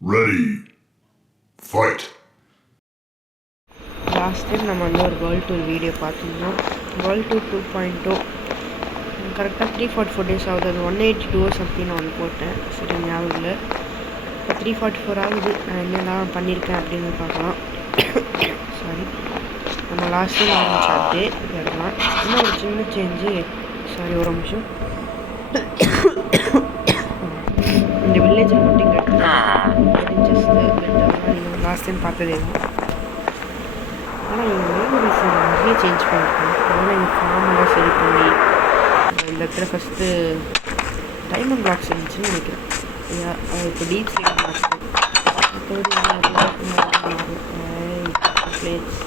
Ready. Fight. Last time நம்ம வந்து ஒரு வேர்ல்ட் டூர் வீடியோ பார்த்துருந்தோம். வேர்ல்ட் டூர் 2.0 கரெக்டாக 344 டேஸ் ஆகுது. அது 182 சம்திங் நான் ஒன்று போட்டேன், சரி ஞாபகம் இல்லை. இப்போ 344 ஆகுது. நான் என்னெல்லாம் பண்ணியிருக்கேன் அப்படின்னு பார்க்கலாம். சாரி, நம்ம லாஸ்ட் டைம் ஆரம்பிச்ச அதே இடம்லாம் இன்னும் ஒரு சின்ன சேஞ்சு. சாரி, ஒரு நிமிஷம். இந்த வில்லேஜில் மட்டும் இங்கே ஜஸ்ட்டு நீங்கள் லாஸ்ட் டைம் பார்த்ததே தான். ஆனால் எங்கள் மெமரிஸ் நிறைய சேஞ்ச் பண்ணியிருக்கேன். அதனால் எங்கள் ஃபார்மெல்லாம் சரி பண்ணி இந்த இடத்துல ஃபஸ்ட்டு டைமண்ட் பிளாக்ஸ் இருந்துச்சுன்னு நினைக்கிறேன். இப்போ டீப் சைட் பிளாக்ஸ் பிளேட்ஸ்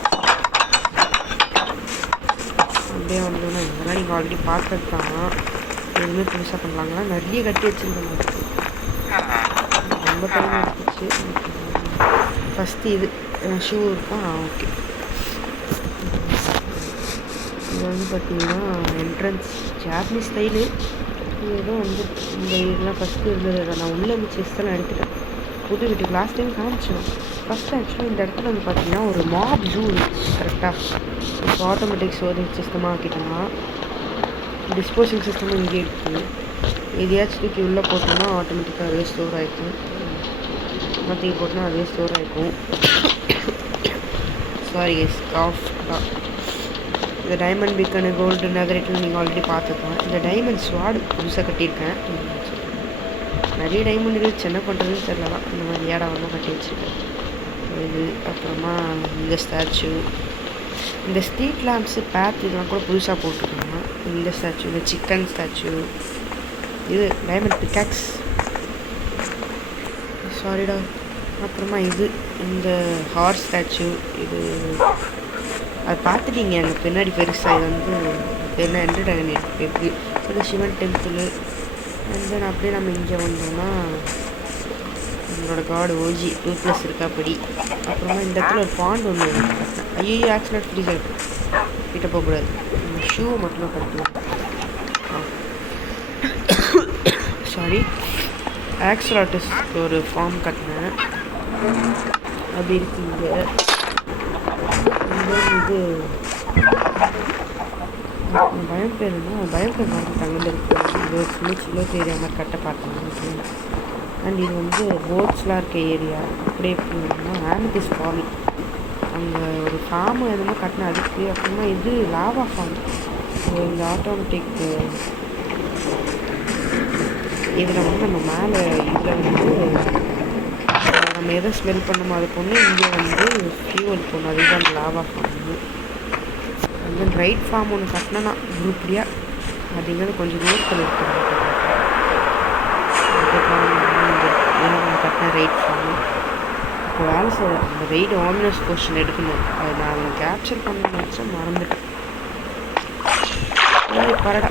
அப்படியே வந்தோன்னா இதெல்லாம் நீங்கள் ஆல்ரெடி பார்க்கறது தான். எதுவுமே புதுசாக பண்ணலாங்களா, நிறைய கட்டி வச்சுருக்கேன். ரொம்ப டைம் எடுத்துச்சு. ஃபஸ்ட்டு இது ஷூ இருக்கா, ஓகே. இது வந்து பார்த்திங்கன்னா என்ட்ரன்ஸ் ஜாப்பனீஸ் ஸ்டைலு. இது ஏதோ வந்து இந்த இதெல்லாம் ஃபஸ்ட்டு இருந்தது. நான் உள்ளே வந்து செஸ்ஸெல்லாம் எடுத்துட்டேன். புது வீட்டுக்கு லாஸ்ட் டைம் காமிச்சோம். ஃபஸ்ட்டு ஆக்சுவலி இந்த இடத்துல வந்து பார்த்திங்கன்னா ஒரு மாப் ஜூ இருந்துச்சு கரெக்டாக. இப்போ ஆட்டோமேட்டிக் ஸ்டோரேஜ் சிஸ்டமாக ஆக்கிட்டோம்னா டிஸ்போசிங் சிஸ்டமும் இங்கே இருக்குது. எதையாச்சும் தூக்கி உள்ளே போட்டோம்னா ஆட்டோமேட்டிக்காக அதே ஸ்டோர் ஆகிக்கும். மாற்றி போட்டோம்னா அதே ஸ்டோர் ஆகிக்கும். சாரி எஸ் காஃப் தான். இந்த டைமண்ட் பிக்கனு கோல்டு நகரேட்டில் நீங்கள் ஆல்ரெடி பார்த்துக்கலாம். இந்த டைமண்ட் ஸ்வாடு புதுசாக கட்டியிருக்கேன். நிறைய டைமண்ட் இருக்குது, என்ன பண்ணுறதுன்னு தெரியலாம். இந்த மாதிரி ஏடாவெல்லாம் கட்டி வச்சுருக்கேன். இது அப்புறமா இந்த ஸ்டாச்சு, இந்த ஸ்ட்ரீட் லேம்ப்ஸு பேத் இதெல்லாம் கூட புதுசாக போட்டுருக்காங்க. இந்த ஸ்டாச்சு, இந்த சிக்கன் ஸ்டாச்சு, இது டைமண்ட் பிக்காக்ஸ், சாரிடா. அப்புறமா இது இந்த ஹார்ஸ் ஸ்டாச்சு, இது அது பார்த்துட்டீங்க அங்கே பின்னாடி பெருசாக. இது வந்து என்ன என்டர்டைன் இருக்குது. இது சிவன் டெம்பிள். அண்ட் தென் அப்படியே நம்ம இங்கே வந்தோம்னா நம்மளோட காடு ஓஜி டூத்லெஸ் இருக்கா படி. அப்புறமா இந்த இடத்துல ஒரு பாண்ட் ஒன்று கட்டினேன். ஐயோ ஆக்சிடென்ட் ஃப்ரீஸ் ஆகிட்டு கிட்ட போகக்கூடாது. இந்த ஷூ மட்டும் கட்டுவோம். சாரி, ஆக்ஸ்லாட்டிஸ்க்கு ஒரு ஃபார்ம் கட்டினேன். அப்படி இருக்கு இங்கே. இது பயம் பேர் என்ன, பயம் பேர் பார்த்துட்டாங்க. இந்த இருக்குது சின்ன ஏரியா மாதிரி கட்ட பார்த்தாங்க. அண்ட் இது வந்து போட்ஸ்லாம் இருக்க ஏரியா. அப்படியே எப்படின்னா ஆமித்திஸ் ஃபார்மிங், அங்கே ஒரு ஃபார்மு எதுவுமே கட்டின அதுக்கு. அப்புறமா இது லாவா ஃபார்ம். இந்த ஆட்டோமேட்டிக் இதில் வந்து நம்ம மேலே இதில் வந்து நம்ம எதை ஸ்மெல் பண்ணணுமோ அதை பொண்ணு இங்கே வந்து ஃபியூவல் போடணும். அதுதான் lava form. And then right form ஒன்று கட்டினா குரூப்டியாக அப்படிங்கிறது கொஞ்சம் தூரத்தில் இருக்கிறாங்க. கட்டின ரைட் ஃபார்ம் இப்போ வேலை செய்ய அந்த ரைடு ஆமினஸ் போர்ஷன் எடுக்கணும். அது நான் கேப்சர் பண்ண வச்சா மறந்துட்டேன். பரடா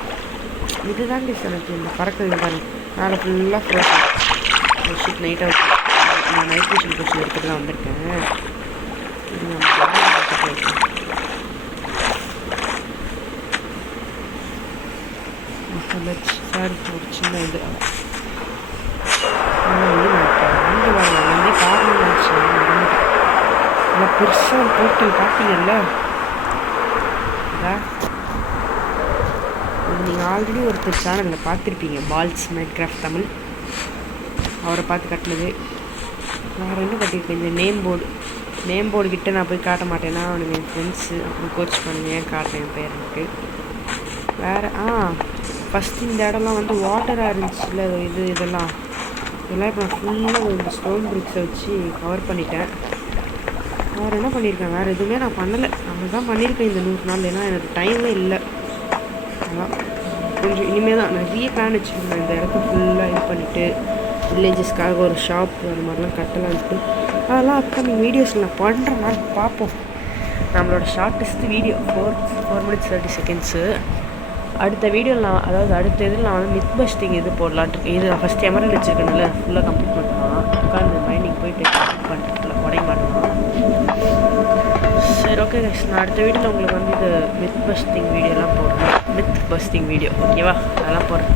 இதுதான் டிஸ் எனக்கு இந்த பறக்கிறது தானே. மேலே ஃபுல்லாக ஃப்ரோஷன் ஷிட் நைட்டாக. நான் நைட் விஷன் போர்ஷன் எடுத்துகிட்டு தான் வந்திருக்கேன். இது சார் ஒரு சின்ன இது வந்து வரலாம் வந்து காரணம் ஆச்சு. நல்லா பெருசாக ஒரு போர்ட்டல் பார்த்தீங்கல்ல. இது நீங்கள் ஆல்ரெடி ஒருத்தர் சேனலில் பார்த்துருப்பீங்க, பால்ஸ் மைன்கிராஃப்ட் தமிழ். அவரை பார்த்து கட்டினது. வேறு என்ன கட்டியிருக்கேன், இந்த நேம் போர்டு கிட்டே நான் போய் காட்ட மாட்டேன்னா அவனுக்கு என் ஃப்ரெண்ட்ஸு அப்புறம் கோச் பண்ணுங்க ஏன் காட்டுறேன் என் பேர் எனக்கு. வேறு ஃபஸ்ட்டு இந்த இடம்லாம் வந்து வாட்டராக இருந்துச்சுல்ல, இதெல்லாம் இப்போ நான் ஃபுல்லாக இந்த ஸ்டோன் பிரிக்ஸை வச்சு கவர் பண்ணிட்டேன். வேறு என்ன பண்ணியிருக்கேன், வேறு எதுவுமே நான் பண்ணலை. நம்ம தான் பண்ணியிருக்கேன் இந்த 100 நாள். ஏன்னா எனக்கு டைமே இல்லை. அதான் கொஞ்சம் இனிமேல் தான் நிறைய பிளான் வச்சுருக்கேன். இந்த இடத்த ஃபுல்லாக இது பண்ணிவிட்டு வில்லேஜஸ்க்காக ஒரு ஷாப் அது மாதிரிலாம் கட்டலான்ட்டு. அதெல்லாம் அப்கமிங் வீடியோஸில் நான் பண்ணுறேன். பார்ப்போம். நம்மளோட ஷார்ட்டஸ்ட் வீடியோ 4 minutes 30 seconds. அடுத்த வீடியோவில் நான் அடுத்த இதில் நான் வந்து மித் பஸ்டிங் இது போடலான்ட்டு இருக்கேன். இது நான் ஃபஸ்ட் எமரல் வச்சுருக்கேன்ல ஃபுல்லாக கம்ப்ளீட் பண்ணலாம். உட்காந்து மைனிங் போயிட்டு பண்ணுறதுல உடைய மாட்டேன். சரி, ஓகே கைஸ், நான் அடுத்த வீடியோவில் உங்களுக்கு வந்து இது மித் பஸ்டிங் வீடியோலாம் போடுறேன். மித் பஸ்டிங் வீடியோ ஓகேவா, அதெல்லாம் போடுறேன்.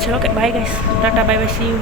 சரி, ஓகே, பாய் கைஸ், டாட்டா, பை பை, see you.